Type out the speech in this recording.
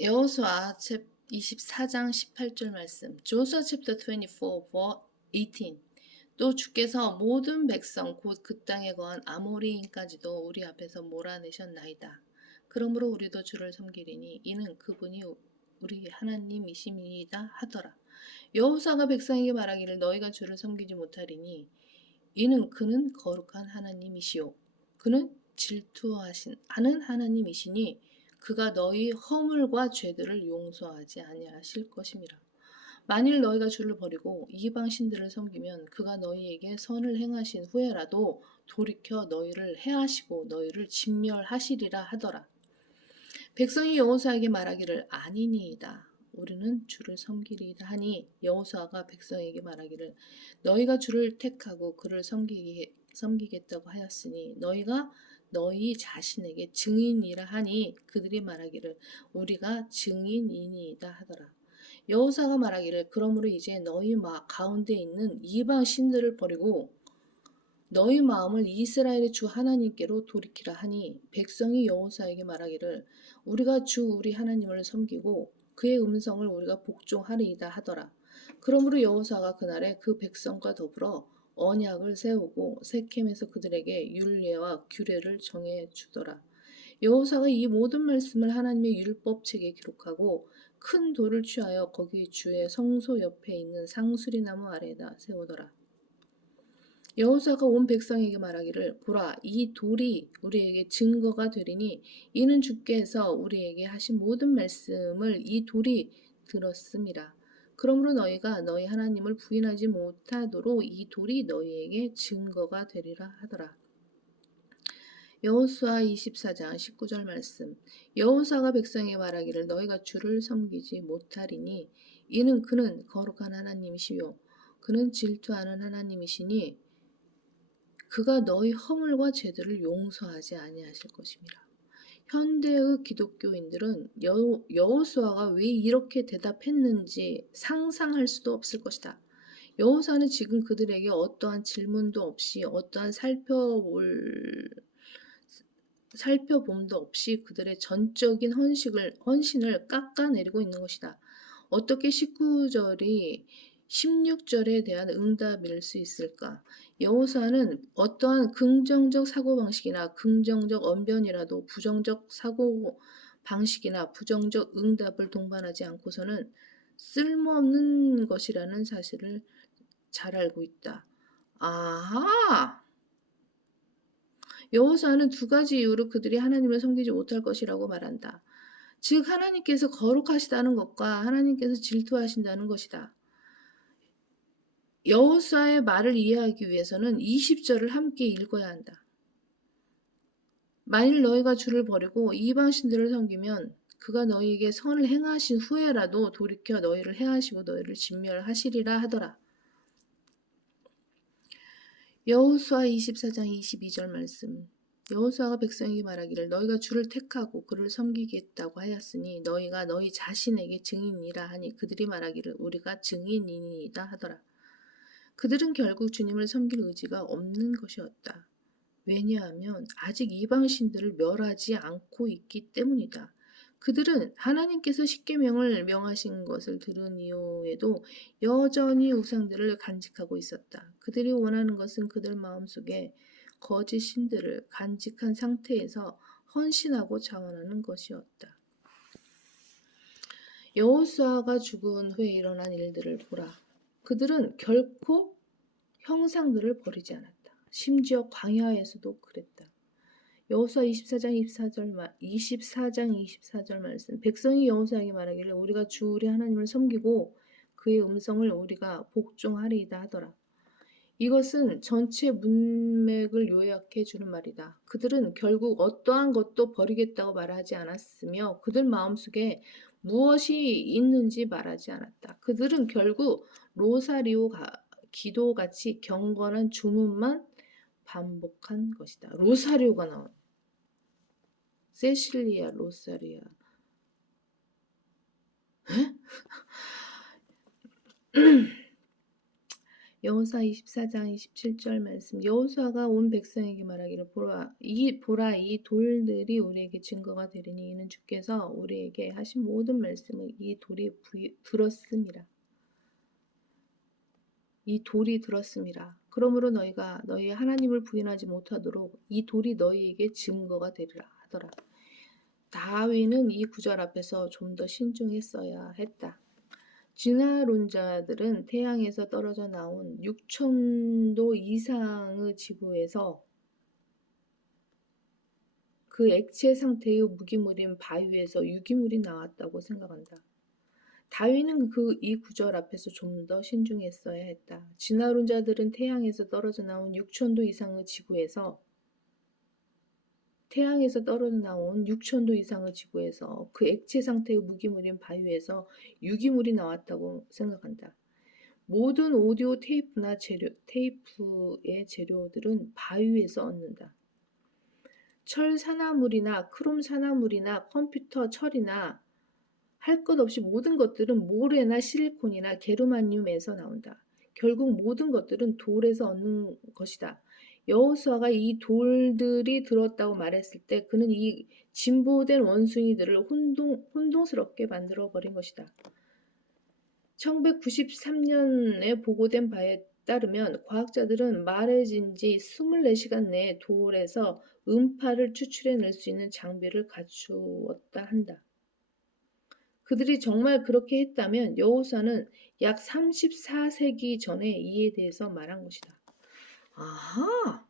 여호수아 24장 18절 말씀. Joshua chapter 24 verse 18. 또 주께서 모든 백성 곧 그 땅에 거한 아모리인까지도 우리 앞에서 몰아내셨나이다. 그러므로 우리도 주를 섬기리니 이는 그분이 우리 하나님이심이다 하더라. 여호수아가 백성에게 말하기를 너희가 주를 섬기지 못하리니 이는 그는 거룩한 하나님이시요 그는 질투하는 하나님이시니 그가 너희 허물과 죄들을 용서하지 아니하실 것임이라. 만일 너희가 주를 버리고 이방 신들을 섬기면 그가 너희에게 선을 행하신 후에라도 돌이켜 너희를 해하시고 너희를 진멸하시리라 하더라. 백성이 여호수아에게 말하기를 아니니이다. 우리는 주를 섬기리이다 하니 여호수아가 백성에게 말하기를 너희가 주를 택하고 그를 섬기겠다고 하였으니 너희가 너희 자신에게 증인이라 하니 그들이 말하기를 우리가 증인이니이다 하더라. 여호수아가 말하기를 그러므로 이제 너희 가운데 있는 이방 신들을 버리고 너희 마음을 이스라엘의 주 하나님께로 돌이키라 하니 백성이 여호수아에게 말하기를 우리가 주 우리 하나님을 섬기고 그의 음성을 우리가 복종하리이다 하더라. 그러므로 여호수아가 그날에 그 백성과 더불어 언약을 세우고 세켐에서 그들에게 율례와 규례를 정해 주더라. 여호수아가 이 모든 말씀을 하나님의 율법책에 기록하고 큰 돌을 취하여 거기 주의 성소 옆에 있는 상수리 나무 아래에다 세우더라. 여호수아가 온 백성에게 말하기를 보라 이 돌이 우리에게 증거가 되리니 이는 주께서 우리에게 하신 모든 말씀을 이 돌이 들었음이라. 그러므로 너희가 너희 하나님을 부인하지 못하도록 이 돌이 너희에게 증거가 되리라 하더라. 여호수아 24장 19절 말씀. 여호수아가 백성에게 말하기를 너희가 주를 섬기지 못하리니 이는 그는 거룩한 하나님이시요 그는 질투하는 하나님이시니 그가 너희 허물과 죄들을 용서하지 아니하실 것입니다. 현대의 기독교인들은 여호수아가 왜 이렇게 대답했는지 상상할 수도 없을 것이다. 여호수아는 지금 그들에게 어떠한 질문도 없이 어떠한 살펴봄도 없이 그들의 전적인 헌신을 깎아내리고 있는 것이다. 어떻게 19절이 16절에 대한 응답일 수 있을까? 여호수아는 어떠한 긍정적 사고방식이나 긍정적 언변이라도 부정적 사고방식이나 부정적 응답을 동반하지 않고서는 쓸모없는 것이라는 사실을 잘 알고 있다. 아하! 여호수아는 두 가지 이유로 그들이 하나님을 섬기지 못할 것이라고 말한다. 즉 하나님께서 거룩하시다는 것과 하나님께서 질투하신다는 것이다. 여호수아의 말을 이해하기 위해서는 20절을 함께 읽어야 한다. 만일 너희가 주를 버리고 이방 신들을 섬기면 그가 너희에게 선을 행하신 후에라도 돌이켜 너희를 해하시고 너희를 진멸하시리라 하더라. 여호수아 24장 22절 말씀. 여호수아가 백성에게 말하기를 너희가 주를 택하고 그를 섬기겠다고 하였으니 너희가 너희 자신에게 증인이라 하니 그들이 말하기를 우리가 증인이니이다 하더라. 그들은 결국 주님을 섬길 의지가 없는 것이었다. 왜냐하면 아직 이방신들을 멸하지 않고 있기 때문이다. 그들은 하나님께서 십계명을 명하신 것을 들은 이후에도 여전히 우상들을 간직하고 있었다. 그들이 원하는 것은 그들 마음속에 거짓 신들을 간직한 상태에서 헌신하고 자원하는 것이었다. 여호수아가 죽은 후에 일어난 일들을 보라. 그들은 결코 형상들을 버리지 않았다. 심지어 광야에서도 그랬다. 여호수아 24장 24절 말씀. 백성이 여호수아에게 말하기를 우리가 주 우리 하나님을 섬기고 그의 음성을 우리가 복종하리이다 하더라. 이것은 전체 문맥을 요약해 주는 말이다. 그들은 결국 어떠한 것도 버리겠다고 말하지 않았으며 그들 마음속에 무엇이 있는지 말하지 않았다. 그들은 결국 로사리오 기도같이 경건한 주문만 반복한 것이다. 로사리오가 나온 세실리아 로사리아 여호수아 24장 27절 말씀. 여호수아가 온 백성에게 말하기를 보라 이 돌들이 우리에게 증거가 되리니 이는 주께서 우리에게 하신 모든 말씀을 이 돌이 들었음이라. 이 돌이 들었음이라. 그러므로 너희가 너희 하나님을 부인하지 못하도록 이 돌이 너희에게 증거가 되리라 하더라. 다윗은 이 구절 앞에서 좀 더 신중했어야 했다. 진화론자들은 태양에서 떨어져 나온 6,000도 이상의 지구에서 그 액체 상태의 무기물인 바위에서 유기물이 나왔다고 생각한다. 다윈은 이 구절 앞에서 좀 더 신중했어야 했다. 진화론자들은 태양에서 떨어져 나온 6,000도 이상의 지구에서 그 액체 상태의 무기물인 바위에서 유기물이 나왔다고 생각한다. 모든 오디오 테이프의 재료들은 바위에서 얻는다. 철 산화물이나 크롬 산화물이나 컴퓨터 철이나 할 것 없이 모든 것들은 모래나 실리콘이나 게르마늄에서 나온다. 결국 모든 것들은 돌에서 얻는 것이다. 여호수아가 이 돌들이 들었다고 말했을 때 그는 이 진보된 원숭이들을 혼동스럽게 만들어 버린 것이다. 1993년에 보고된 바에 따르면 과학자들은 말해진 지 24시간 내에 돌에서 음파를 추출해낼 수 있는 장비를 갖추었다 한다. 그들이 정말 그렇게 했다면 여호수아는 약 34세기 전에 이에 대해서 말한 것이다. 아하!